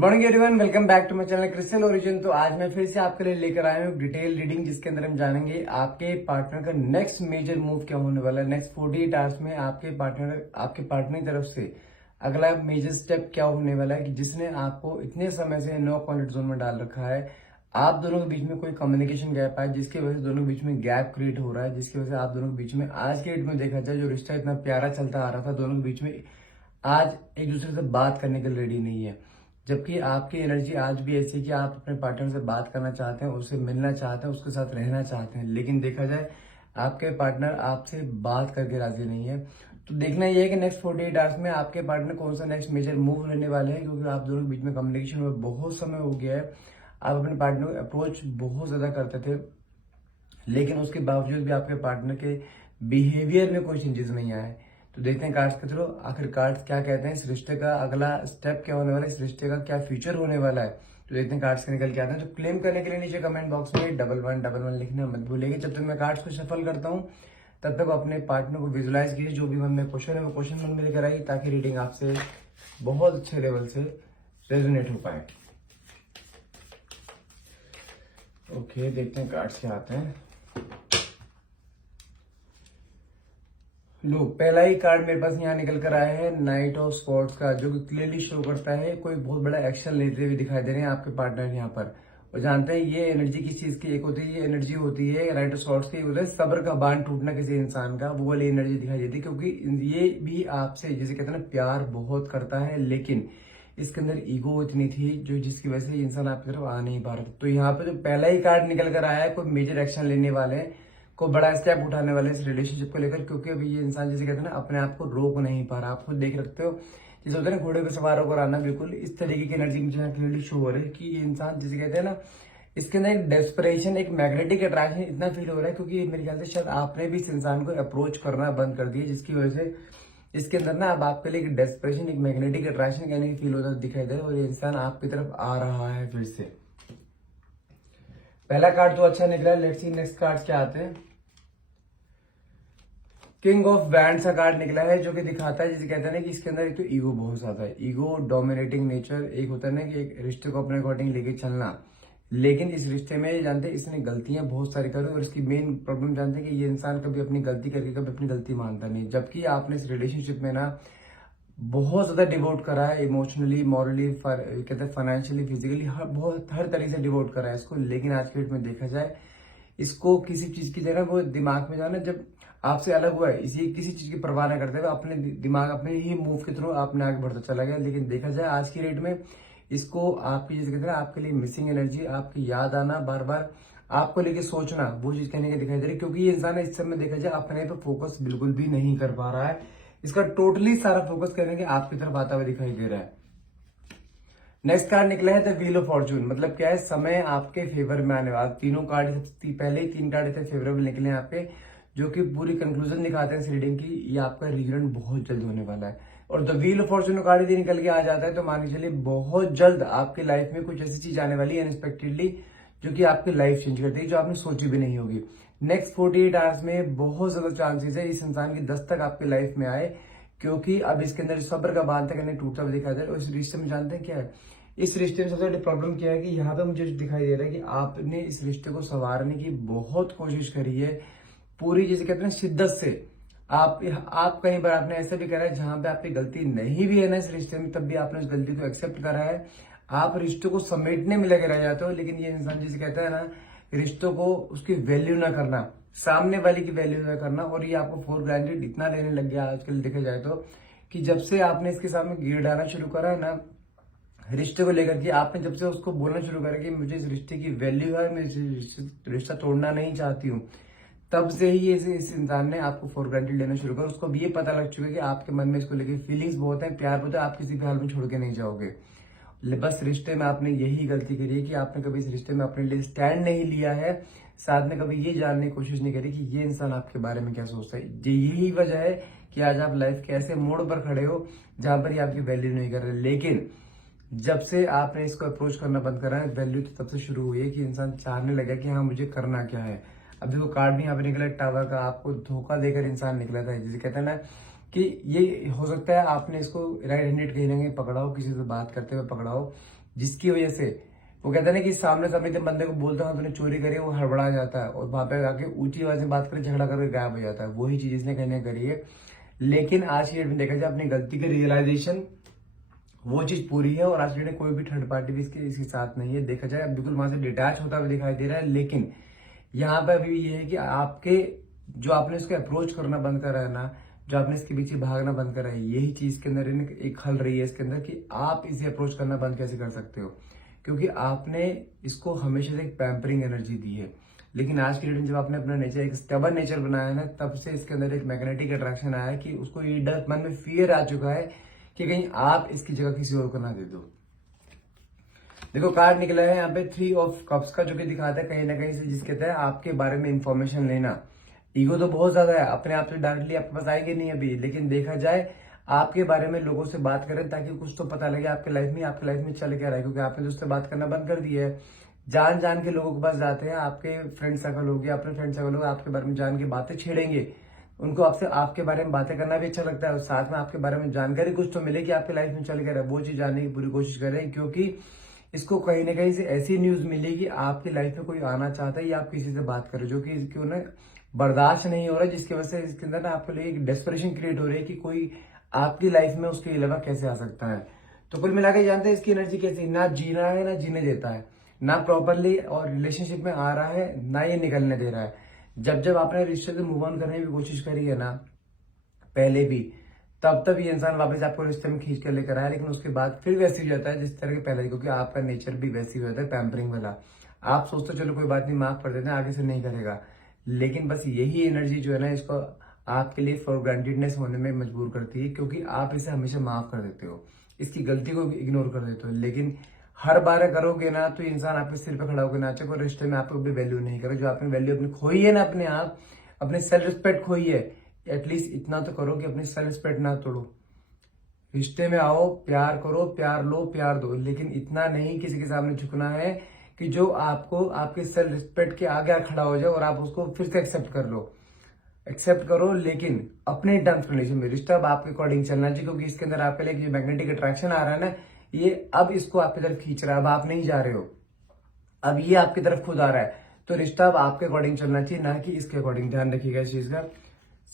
Morning everyone, welcome back to my channel Crystal Origin. तो आज मैं फिर से आपके लिए लेकर आया हूँ डिटेल रीडिंग, जिसके अंदर हम जानेंगे आपके पार्टनर का नेक्स्ट मेजर मूव क्या होने वाला है। नेक्स्ट 48 आवर्स में आपके पार्टनर की तरफ से अगला मेजर स्टेप क्या होने वाला है, कि जिसने आपको इतने समय से नो कॉन्फ्लिक्ट जोन में डाल रखा है। आप दोनों के बीच में कोई कम्युनिकेशन गैप है, जिसकी वजह से दोनों के बीच में गैप क्रिएट हो रहा है, जिसकी वजह से आप दोनों के बीच में आज के डेट में देखा जाए जो रिश्ता इतना प्यारा चलता आ रहा था, दोनों के बीच में आज एक दूसरे से बात करने के लिए रेडी नहीं है। जबकि आपकी एनर्जी आज भी ऐसी है कि आप अपने पार्टनर से बात करना चाहते हैं, उससे मिलना चाहते हैं, उसके साथ रहना चाहते हैं, लेकिन देखा जाए आपके पार्टनर आपसे बात करके राजी नहीं है। तो देखना यह है कि नेक्स्ट 48 आवर्स में आपके पार्टनर कौन सा नेक्स्ट मेजर मूव लेने वाले हैं, क्योंकि आप दोनों के बीच में कम्युनिकेशन में बहुत समय हो गया है। आप अपने पार्टनर को अप्रोच बहुत ज्यादा करते थे, लेकिन उसके बावजूद भी आपके पार्टनर के बिहेवियर में कोई चेंजेस नहीं आए। तो देखते हैं कार्ड्स के थ्रू आखिर कार्ड्स क्या कहते हैं, इस रिश्ते का अगला स्टेप क्या होने वाला है, इस रिश्ते का क्या फ्यूचर होने वाला है। तो देखते हैं कार्ड्स के निकल के आते हैं। तो क्लेम करने के लिए नीचे कमेंट बॉक्स में 1111 लिखना मत भूलिएगा। जब तक मैं कार्ड्स को शफल करता हूँ तब तक अपने पार्टनर को विजुलाइज कीजिए, जो भी मन में क्वेश्चन है वो क्वेश्चन मन में लेकर आइए, ताकि रीडिंग आपसे बहुत अच्छे लेवल से रेजोनेट हो पाए। ओके, देखते हैं कार्ड्स क्या आते हैं। लो, पहला ही कार्ड मेरे पास यहाँ निकल कर आया है नाइट ऑफ स्वॉर्ड्स का, जो कि क्लियरली शो करता है कोई बहुत बड़ा एक्शन लेते हुए दिखाई दे रहे हैं आपके पार्टनर यहाँ पर। और जानते हैं ये एनर्जी किस चीज की एक होती है, ये एनर्जी होती है नाइट ऑफ स्वॉर्ड्स की, होता है सब्र का बांध टूटना किसी इंसान का, वो वाली एनर्जी दिखाई देती है। क्योंकि ये भी आपसे जिसे कहते हैं ना प्यार बहुत करता है, लेकिन इसके अंदर ईगो इतनी थी जो जिसकी वजह से इंसान आपकी तरफ आ नहीं पा रहा था। तो यहाँ पे जो पहला ही कार्ड निकल कर आया है, कोई मेजर एक्शन लेने वाले हैं, को बड़ा स्टेप उठाने वाले इस रिलेशनशिप को लेकर। क्योंकि अभी ये इंसान जैसे कहते हैं ना अपने आप को रोक नहीं पा रहा। आप खुद देख रखते हो, जैसे होता है ना घोड़े पे सवार होकर आना, बिल्कुल इस तरीके की एनर्जी मुझे यहाँ क्लियरली शो हो रही है कि ये इंसान जिसे कहते हैं ना, इसके अंदर एक डेस्परेशन, एक मैग्नेटिक अट्रैक्शन इतना फील हो रहा है, क्योंकि मेरे ख्याल से शायद आपने भी इस इंसान को अप्रोच करना बंद कर दिया, जिसकी वजह से इसके अंदर ना अब आपके लिए एक डेस्परेशन, एक मैग्नेटिक अट्रैक्शन कहने की फील होता दिखाई दे रहा है, और ये इंसान आपकी तरफ आ रहा है फिर से। पहला कार्ड तो अच्छा निकला है, लेट्स सी नेक्स्ट कार्ड क्या आते हैं। किंग ऑफ वैंड्स का कार्ड निकला है, जो कि दिखाता है, जिसे कहते हैं ना कि इसके अंदर एक तो ईगो बहुत ज्यादा है, ईगो, डोमिनेटिंग नेचर। एक होता है ना कि एक रिश्ते को अपने अकॉर्डिंग लेके चलना, लेकिन इस रिश्ते में जानते हैं इसने गलतियां बहुत सारी करी, और इसकी मेन प्रॉब्लम जानते हैं कि ये इंसान कभी अपनी गलती करके कभी अपनी गलती मानता नहीं। जबकि आपने इस रिलेशनशिप में ना बहुत ज्यादा डिवोट करा है, इमोशनली, मॉरली, कहते हैं फाइनेंशियली, फिजिकली, हर तरीके से डिवोट करा है इसको। लेकिन आज के डेट में देखा जाए, इसको किसी चीज की जगह वो दिमाग में जाना, जब आपसे अलग हुआ है, इसी किसी चीज की परवाह न करते हुए अपने दिमाग अपने ही मूव के थ्रू आपने आगे बढ़ता चला गया। लेकिन देखा जाए आज की डेट में इसको आपकी जैसे कहते हैं आपके लिए मिसिंग एनर्जी, आपकी याद आना, बार बार आपको लेके सोचना, वो चीज कहने की दिखाई दे रही है। क्योंकि ये इंसान इस समय देखा जाए अपने पे फोकस बिल्कुल भी नहीं कर पा रहा है, इसका टोटली सारा फोकस करने के आपकी तरफ आता हुआ दिखाई दे रहा है। नेक्स्ट कार्ड निकला है द व्हील ऑफ फॉर्चून। मतलब क्या है, समय आपके फेवर में आने वाला। तीनों कार्ड, पहले ही 3 कार्ड इतने फेवरेबल निकले हैं आपके, जो कि पूरी कंक्लूजन दिखाते हैं इस रीडिंग की, ये आपका रियूनियन बहुत जल्द होने वाला है। और the wheel of Fortune card यदि निकल के आ जाता है तो मान के चलिए बहुत जल्द आपकी लाइफ में कुछ ऐसी चीज आने वाली है अनएक्सपेक्टेडली, जो कि आपकी लाइफ चेंज कर देगी, जो आपने सोची भी नहीं होगी। नेक्स्ट 48 आवर्स में बहुत ज्यादा चांसेस है इस इंसान की दस्तक आपकी लाइफ में आए, क्योंकि अब इसके अंदर सब्र का बांध तक टूटता हुआ दिखाई दे रहा है। इस रिश्ते में जानते हैं क्या है, इस रिश्ते में सबसे बड़ी प्रॉब्लम क्या है कि यहाँ पे मुझे दिखाई दे रहा है कि आपने इस रिश्ते को संवारने की बहुत कोशिश करी है, पूरी जैसे कहते हैं शिद्दत से। आप कई बार आपने ऐसा भी करा है जहां पे आपकी गलती नहीं भी है ना इस रिश्ते में, तब भी आपने उस गलती को एक्सेप्ट करा है। आप रिश्ते को समेटने में लगे रह जाते हो, लेकिन ये इंसान जिसे कहता है ना, रिश्तों को उसकी वैल्यू ना करना, सामने वाले की वैल्यू ना करना, और ये आपको फॉर ग्रांटेड इतना लेने लग गया आजकल देखा जाए तो, कि जब से आपने इसके सामने गिर डालना शुरू करा है ना रिश्ते को लेकर के, आपने जब से उसको बोलना शुरू करा कि मुझे इस रिश्ते की वैल्यू है, मैं रिश्ता तोड़ना नहीं चाहती हूँ, तब से ही इस इंसान ने आपको फॉर ग्रांटेड लेना शुरू कर। उसको भी ये पता लग चुका है कि आपके मन में इसको लेके फीलिंग्स बहुत है, प्यार बहुत है, आप किसी भी हाल में छोड़ के नहीं जाओगे। बस रिश्ते में आपने यही गलती करी है कि आपने कभी इस रिश्ते में अपने लिए स्टैंड नहीं लिया है, साथ में कभी ये जानने की कोशिश नहीं करी कि ये इंसान आपके बारे में क्या सोचता है। यही वजह है कि आज आप लाइफ के ऐसे मोड़ पर खड़े हो जहां पर ये आपकी वैल्यू नहीं कर रहे। लेकिन जब से आपने इसको अप्रोच करना बंद करा है, वैल्यू तो तब से शुरू हुई है कि इंसान चाहने लगा कि हाँ मुझे करना क्या है। अब देखो कार्ड भी यहाँ पे निकला टावर का, आपको धोखा देकर इंसान निकला था, जिसे कहते हैं ना कि ये हो सकता है आपने इसको राइट हैंडेड कहीं ना कहीं पकड़ा हो, किसी से बात करते हुए पकड़ा हो, जिसकी वजह से वो कहता है ना कि सामने सामने जब बंदे को बोलता है तूने चोरी करी है, वो हड़बड़ा जाता है और वहां पे आके ऊंची आवाज में बात करे, झगड़ा करके गायब हो जाता है। वही चीज इसने कहीं ना करी है। लेकिन आज की डेट में देखा जाए अपनी गलती की रियलाइजेशन वो चीज पूरी है, और आज की डेट में कोई भी थर्ड पार्टी भी इसके साथ नहीं है। देखा जाए बिल्कुल वहां से डिटैच होता हुआ दिखाई दे रहा है। लेकिन यहाँ पे अभी ये है कि आपके जो आपने इसको अप्रोच करना बंद करा है ना, जो आपने इसके पीछे भागना बंद करा है, यही चीज के अंदर एक खल रही है इसके अंदर कि आप इसे अप्रोच करना बंद कैसे कर सकते हो, क्योंकि आपने इसको हमेशा से एक पैम्परिंग एनर्जी दी है। लेकिन आज की डेट में जब आपने अपना नेचर एक स्टेबल नेचर बनाया है ना, तब से इसके अंदर एक मैग्नेटिक अट्रैक्शन आया है कि उसको ये डर मन में फियर आ चुका है कि कहीं आप इसकी जगह किसी और को ना दे दो। देखो कार्ड निकला है यहाँ पे 3 ऑफ कप्स का, जो कि दिखाता है कहीं ना कहीं से जिसके तहत आपके बारे में इंफॉर्मेशन लेना। ईगो तो बहुत ज्यादा है, अपने आप से डायरेक्टली आपके पास आएगी नहीं अभी, लेकिन देखा जाए आपके बारे में लोगों से बात करें ताकि कुछ तो पता लगे आपके लाइफ में चल क्या रहा है, क्योंकि आपने दोस्तों बात करना बंद कर दिया है। जान जान के लोगों के पास जाते हैं, आपके फ्रेंड सर्कल हो गया, अपने फ्रेंड सर्कल हो गया, आपके बारे में जान के बातें छेड़ेंगे। उनको आपसे आपके बारे में बातें करना भी अच्छा लगता है और साथ में आपके बारे में जानकारी कुछ तो मिले कि आपके लाइफ में चल क्या रहा है, वो चीज जानने की पूरी कोशिश करें, क्योंकि इसको कहीं ना कहीं से ऐसी न्यूज मिलेगी आपकी लाइफ में कोई आना चाहता है या आप किसी से बात करें जो कि क्यों ना बर्दाश्त नहीं हो रहा है, जिसकी वजह से इसके अंदर ना आपके लिए एक डेस्परेशन क्रिएट हो रही है कि कोई आपकी लाइफ में उसके अलावा कैसे आ सकता है। तो कुल मिलाकर जानते हैं इसकी एनर्जी कैसी, ना जी रहा है ना जीने देता है, ना प्रॉपरली और रिलेशनशिप में आ रहा है ना ये निकलने दे रहा है। जब जब आपने रिश्ते से मूव ऑन करने की कोशिश करी है ना पहले भी, तब तब ये इंसान वापस आपको रिश्ते में खींच कर लेकर आया, लेकिन उसके बाद फिर वैसे ही हो जाता है जिस तरह के पहले, क्योंकि आपका नेचर भी वैसे ही हो जाता है पैम्परिंग वाला। आप सोचते चलो कोई बात नहीं माफ कर देते हैं, आगे से नहीं करेगा, लेकिन बस यही एनर्जी जो है ना इसको आपके लिए फॉर ग्रांटेडनेस होने में मजबूर करती है, क्योंकि आप इसे हमेशा माफ कर देते हो, इसकी गलती को इग्नोर कर देते हो। लेकिन हर बार करोगे ना तो इंसान आपके सिर पे खड़ा होकर नाचे और रिश्ते में आपको भी वैल्यू नहीं करे। जो आपने वैल्यू अपनी खोई है ना, अपने आप अपने सेल्फ रिस्पेक्ट खोई है, एटलीस्ट इतना तो करो कि अपनी सेल्फ रिस्पेक्ट ना तोड़ो। रिश्ते में आओ, प्यार करो, प्यार लो, प्यार दो, लेकिन इतना नहीं किसी के सामने झुकना है कि जो आपको आपके सेल्फ रिस्पेक्ट के आगे खड़ा हो जाए और आप उसको फिर से एक्सेप्ट कर लो। एक्सेप्ट करो लेकिन अपने टर्म्स कंडीशन में। रिश्ता अब आपके अकॉर्डिंग चलना चाहिए, क्योंकि इसके अंदर आपके लिए जो मैग्नेटिक अट्रैक्शन आ रहा है ना, ये अब इसको आपकी तरफ खींच रहा है, अब आप नहीं जा रहे हो, अब ये आपकी तरफ खुद आ रहा है। तो रिश्ता अब आपके अकॉर्डिंग चलना चाहिए, ना कि इसके अकॉर्डिंग। ध्यान रखिएगा इस चीज का।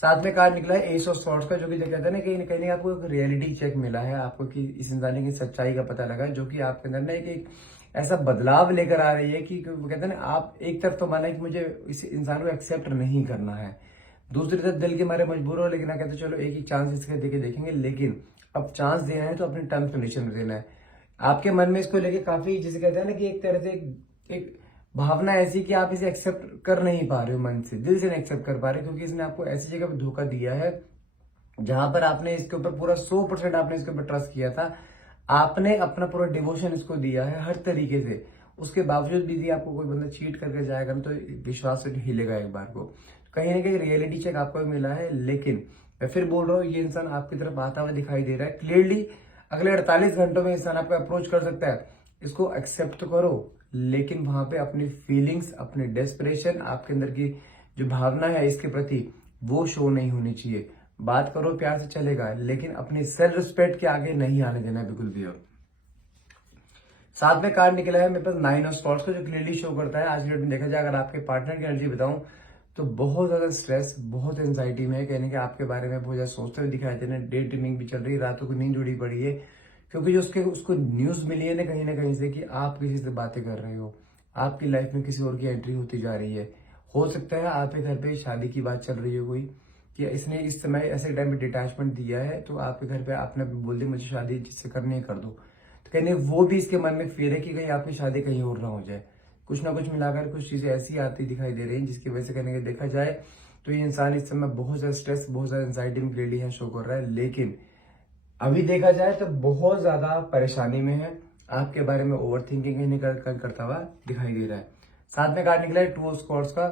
साथ में कार्ड निकला है एस ऑफ सॉर्ड्स का, जो कि कहते हैं ना कहीं ना कहीं आपको एक रियलिटी चेक मिला है, आपको कि इस इंसान की सच्चाई का पता लगा, जो कि आपके अंदर ना एक ऐसा बदलाव लेकर आ रही है कि वो कहते हैं ना, आप एक तरफ तो माना कि मुझे इस इंसान को एक्सेप्ट नहीं करना है, दूसरी तरफ दिल के मारे मजबूर हो, लेकिन कहते चलो एक ही चांस इसके देके देखेंगे। लेकिन अब चांस देना है तो अपने टर्म्स कंडीशन में देना है। आपके मन में इसको लेके काफी, जिसे कहते हैं ना कि एक तरह से एक भावना ऐसी कि आप इसे एक्सेप्ट कर नहीं पा रहे हो, मन से दिल से नहीं एक्सेप्ट कर पा रहे, क्योंकि इसने आपको ऐसी जगह पे धोखा दिया है जहां पर आपने इसके ऊपर पूरा 100% आपने इसके ऊपर ट्रस्ट किया था, आपने अपना पूरा डिवोशन इसको दिया है हर तरीके से, उसके बावजूद भी यदि आपको कोई बंदा चीट करके जाएगा तो विश्वास से हिलेगा एक बार को। कहीं ना कहीं रियलिटी चेक आपको मिला है, लेकिन मैं फिर बोल रहा हूँ ये इंसान आपकी तरफ आता हुआ दिखाई दे रहा है क्लियरली। अगले 48 घंटों में इंसान आपको अप्रोच कर सकता है, इसको एक्सेप्ट तो करो, लेकिन वहां पे अपनी फीलिंग्स, अपने डेस्परेशन, आपके अंदर की जो भावना है इसके प्रति, वो शो नहीं होनी चाहिए। बात करो प्यार से चलेगा, लेकिन अपनी सेल्फ रिस्पेक्ट के आगे नहीं आने देना बिल्कुल भी। और साथ में कार्ड निकला है मेरे पास 9 ऑफ सॉर्ड्स का, जो क्लियरली शो करता है आज की डेट में देखा जाए, अगर आपके पार्टनर की एनर्जी बताऊं तो बहुत ज्यादा स्ट्रेस, बहुत एंजाइटी में है, कहने के आपके बारे में बहुत ज्यादा सोचते हुए दिखाई दे रहे हैं। डे ड्रीमिंग भी चल रही है, रातों को नींद जुड़ी पड़ी है, क्योंकि जो उसको न्यूज मिली है ना कहीं से कि आप किसी से बातें कर रहे हो, आपकी लाइफ में किसी और की एंट्री होती जा रही है। हो सकता है आपके घर पे शादी की बात चल रही है कोई, कि इसने इस समय ऐसे टाइम पे डिटैचमेंट दिया है, तो आपके घर पे आपने बोल दिया मुझे शादी जिससे करनी है कर दो, तो कहने वो भी इसके मन में फिर है कि कहीं आपकी शादी कहीं और ना हो जाए। कुछ ना कुछ मिलाकर कुछ चीजें ऐसी आती दिखाई दे रही हैं जिसकी वजह से कहने के देखा जाए तो ये इंसान इस समय बहुत ज्यादा स्ट्रेस, बहुत ज्यादा एंजाइटी में क्लियरली यहाँ शो कर रहा है। लेकिन अभी देखा जाए तो बहुत ज्यादा परेशानी में है, आपके बारे में ओवर थिंकिंग नहीं करता हुआ दिखाई दे रहा है। साथ में कार्ड निकला है 2 ऑफ सॉर्ड्स का,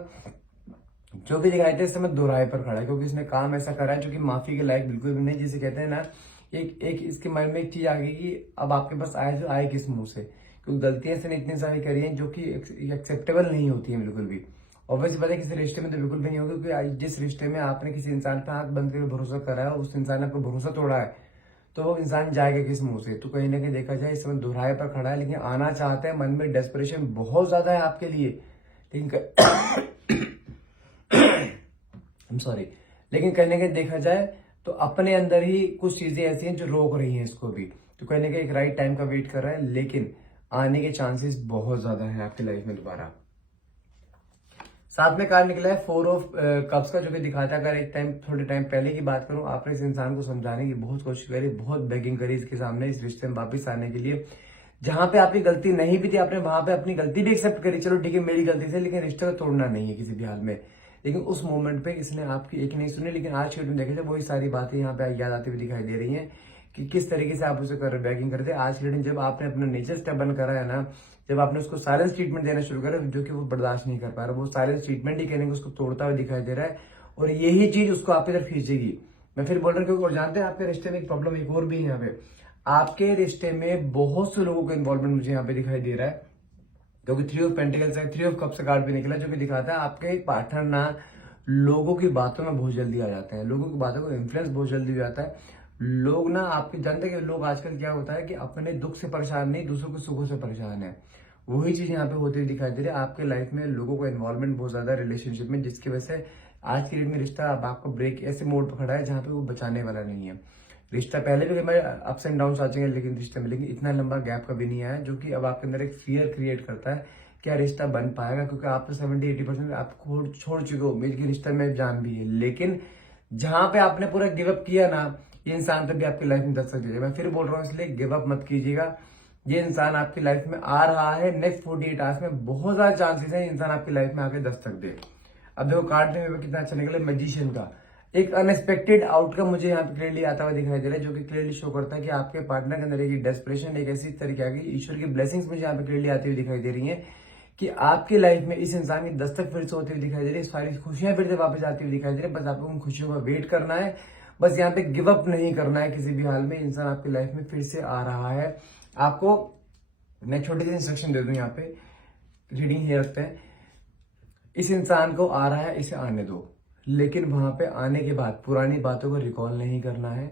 जो भी दिखाई दे इस समय दोराहे पर खड़ा है, क्योंकि इसने काम ऐसा करा है जो कि माफी के लायक बिल्कुल भी नहीं। जिसे कहते हैं ना, एक इसके मन में एक चीज आ गई कि अब आपके पास आए तो आए किस मुंह से, क्योंकि गलतियां इसने इतनी सारी करी हैं जो कि एक्सेप्टेबल नहीं होती है बिल्कुल भी। ऑब्वियसली बात है किसी रिश्ते में तो बिल्कुल भी नहीं होगी, क्योंकि जिस रिश्ते में आपने किसी इंसान पर आंख बंद करके भरोसा करा है, उस इंसान ने आपको भरोसा तोड़ा है, तो वो इंसान जाएगा किस मुंह से। तो कहीं ना कहीं देखा जाए इस समय दोहराए पर खड़ा है, लेकिन आना चाहता है, मन में डेस्परेशन बहुत ज्यादा है आपके लिए, लेकिन I'm सॉरी, लेकिन कहीं ना कहीं देखा जाए तो अपने अंदर ही कुछ चीजें ऐसी हैं जो रोक रही हैं इसको भी। तो कहीं ना कहीं एक राइट टाइम का वेट कर रहा है, लेकिन आने के चांसेस बहुत ज्यादा है आपकी लाइफ में दोबारा। साथ में कार्ड निकला है 4 ऑफ कप्स का, जो कि दिखाता है, अगर एक टाइम थोड़े टाइम पहले की बात करूं, आपने इस इंसान को समझाने की बहुत कोशिश करी, बहुत बेगिंग करी इसके सामने इस रिश्ते में वापस आने के लिए। जहां पे आपकी गलती नहीं भी थी, आपने वहां पे अपनी गलती भी एक्सेप्ट करी, चलो ठीक है मेरी गलती से, लेकिन रिश्ते को तोड़ना नहीं है किसी भी हाल में। लेकिन उस मोमेंट पे इसने आपकी एक नहीं सुनी, लेकिन आज के वीडियो में देखे जाए वही सारी बातें यहाँ पे याद आती हुई दिखाई दे रही हैं कि किस तरीके से आप उसे बैगिंग करते। आज के वीडियो में जब आपने अपना नेचर स्टेप बंद करा है ना, जब आपने उसको साइलेंस ट्रीटमेंट देना शुरू करा, जो कि वो बर्दाश्त नहीं कर पा रहा, वो साइलेंस ट्रीटमेंट ही कहने को उसको तोड़ता हुआ दिखाई दे रहा है, और यही चीज उसको आपकी तरफ खींचेगी। मैं फिर बोल रहा हूँ, क्योंकि और जानते हैं आपके रिश्ते में एक प्रॉब्लम एक और भी है यहाँ पे, आपके रिश्ते में बहुत से लोगों का इन्वॉल्वमेंट मुझे यहाँ पे दिखाई दे रहा है, क्योंकि 3 ऑफ पेंटिकल्स है, 3 ऑफ कप से कार्ड भी निकला, जो कि दिखाता है आपके पार्टनर ना लोगों की बातों में बहुत जल्दी आ जाते हैं, लोगों की बातों को इन्फ्लुएंस बहुत जल्दी हो जाता है। लोग ना आपके जानते हैं कि लोग आजकल क्या होता है कि अपने दुख से परेशान नहीं, दूसरों के सुखों से परेशान है। वही चीज यहाँ पे होती हुई दिखाई दे रही है आपके लाइफ में, लोगों का इन्वॉल्वमेंट बहुत ज्यादा रिलेशनशिप में, जिसकी वजह से आज की डेट में रिश्ता अब आपको ब्रेक ऐसे मोड पर खड़ा है जहाँ पे वो बचाने वाला नहीं है। रिश्ता पहले भी हमारे अप्स एंड डाउन आ जाएंगे, लेकिन रिश्ते में लेकिन इतना लंबा गैप कभी नहीं आया, जो कि अब आपके अंदर एक फियर क्रिएट करता है क्या रिश्ता बन पाएगा, क्योंकि आप तो 70-80% आप छोड़ चुके हो, मेरे रिश्ते में जान भी है। लेकिन जहां पे आपने पूरा गिव अप किया ना, ये इंसान तब भी आपकी लाइफ में दस्तक दीजिएगा। मैं फिर बोल रहा हूँ, इसलिए गिव अप मत कीजिएगा। ये इंसान आपकी लाइफ में आ रहा है, नेक्स्ट 48 आवर्स में बहुत ज्यादा चांसेस है इंसान आपकी लाइफ में आके दस्तक दे। अब देखो कार्ड में कितना अच्छा निकला, मैजिशियन का एक अनएक्सपेक्टेड आउटकम मुझे यहाँ पे क्लियरली आता हुआ दिखाई दे रहा है, जो कि क्लियरली शो करता है कि आपके पार्टनर के अंदर एक डेस्परेशन, एक ऐसी तरीके की ईश्वर की ब्लेसिंग्स मुझे यहाँ पे क्लियरली आती हुई दिखाई दे रही है कि आपकी लाइफ में इस इंसान की दस्तक फिर से होती हुई दिखाई दे रही है, सारी खुशियां फिर से वापस आती हुई दिखाई दे रही है। बस आपको उन खुशियों का वेट करना है, बस यहाँ पे गिव अप नहीं करना है किसी भी हाल में। इंसान आपकी लाइफ में फिर से आ रहा है। आपको मैं छोटी सी इंस्ट्रक्शन दे दूं, यहाँ पे रीडिंग ये रखते हैं, इस इंसान को आ रहा है, इसे आने दो, लेकिन वहां पे आने के बाद पुरानी बातों को रिकॉल नहीं करना है,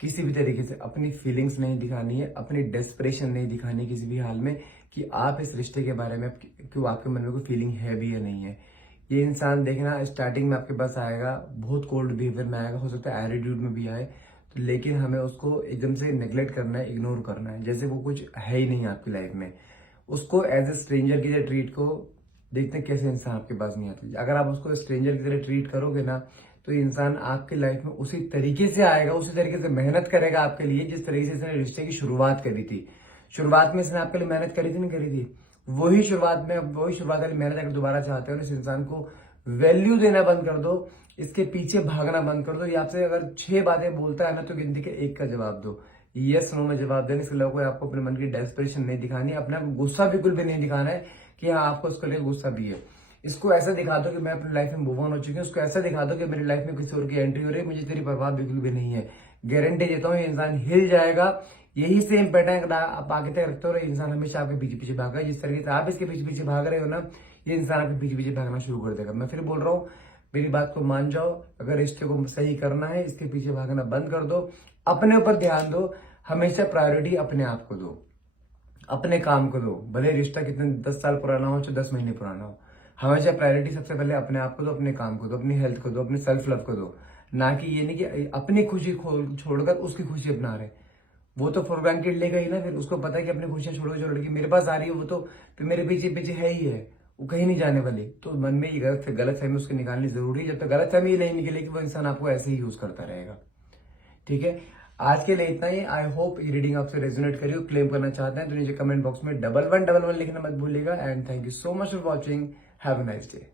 किसी भी तरीके से अपनी फीलिंग्स नहीं दिखानी है, अपनी डेस्परेशन नहीं दिखानी है किसी भी हाल में कि आप इस रिश्ते के बारे में क्यों आपके मन में कोई फीलिंग है भी या नहीं है। ये इंसान देखना स्टार्टिंग में आपके पास आएगा, बहुत कोल्ड बिहेवियर में आएगा, हो सकता है एटीट्यूड में भी आए, तो लेकिन हमें उसको एकदम से नेग्लेक्ट करना है, इग्नोर करना है, जैसे वो कुछ है ही नहीं आपकी लाइफ में। उसको एज ए स्ट्रेंजर की तरह ट्रीट को, देखते हैं कैसे इंसान आपके पास नहीं आती। अगर आप उसको स्ट्रेंजर की तरह ट्रीट करोगे ना, तो इंसान आपकी लाइफ में उसी तरीके से आएगा, उसी तरीके से मेहनत करेगा आपके लिए जिस तरीके से इसने रिश्ते की शुरुआत करी थी। शुरुआत में इसने आपके लिए मेहनत करी थी नहीं करी थी, वही शुरुआत वाली मेहनत अगर दोबारा चाहते हो, इस इंसान को वैल्यू देना बंद कर दो, इसके पीछे भागना बंद कर दो। ये आपसे अगर 6 बातें बोलता है ना, तो गिनती के 1 का जवाब दो, यस नो में जवाब देना। इसके अलावा आपको अपने मन की डेस्परेशन नहीं दिखानी, अपना गुस्सा बिल्कुल भी नहीं दिखाना है कि हाँ आपको उसके लिए गुस्सा भी है। इसको ऐसा दिखा दो कि मैं अपनी लाइफ में मूव ऑन हो चुकी हूँ, उसको ऐसा दिखा दो कि मेरी लाइफ में किसी और की एंट्री हो रही है, मुझे तेरी परवाह बिल्कुल भी नहीं है। गारंटी देता हूँ ये इंसान हिल जाएगा। यही सेम पैटर्न आप आगे तक रखते हो, इंसान हमेशा आपके पीछे पीछे भागा, जिस तरीके से आप इसके पीछे पीछे भाग रहे हो ना, ये इंसान आपके पीछे पीछे भागना शुरू कर देगा। मैं फिर बोल रहा हूँ, मेरी बात को मान जाओ, अगर रिश्ते को सही करना है, इसके पीछे भागना बंद कर दो, अपने ऊपर ध्यान दो, हमेशा प्रायोरिटी अपने आप को दो, अपने काम को दो। भले रिश्ता कितने 10 साल पुराना हो, चाहे 10 महीने पुराना हो, हमेशा प्रायोरिटी सबसे पहले अपने आप को दो, अपने काम को दो, अपनी हेल्थ को दो, अपने सेल्फ लव को दो। ना कि ये नहीं कि अपनी खुशी छोड़कर उसकी खुशी अपना रहे, वो तो फॉर ग्रांटेड लेगा ही ना। फिर उसको पता है कि अपनी खुशियां छोड़ के मेरे पास आ रही है, वो तो फिर मेरे पीछे पीछे है ही है, वो कहीं नहीं जाने वाली। तो मन में ये गलत फहमी उसकी निकालनी जरूरी है। जब तक गलत फहमी नहीं निकलेगी, वो इंसान आपको ऐसे ही यूज करता रहेगा। ठीक है, आज के लिए इतना ही। आई होप ये रीडिंग आपसे रेजोनेट करिए। क्लेम करना चाहते हैं तो नीचे कमेंट बॉक्स में 1111 लिखना मत भूलिएगा। And thank you so much for watching. Have a nice day.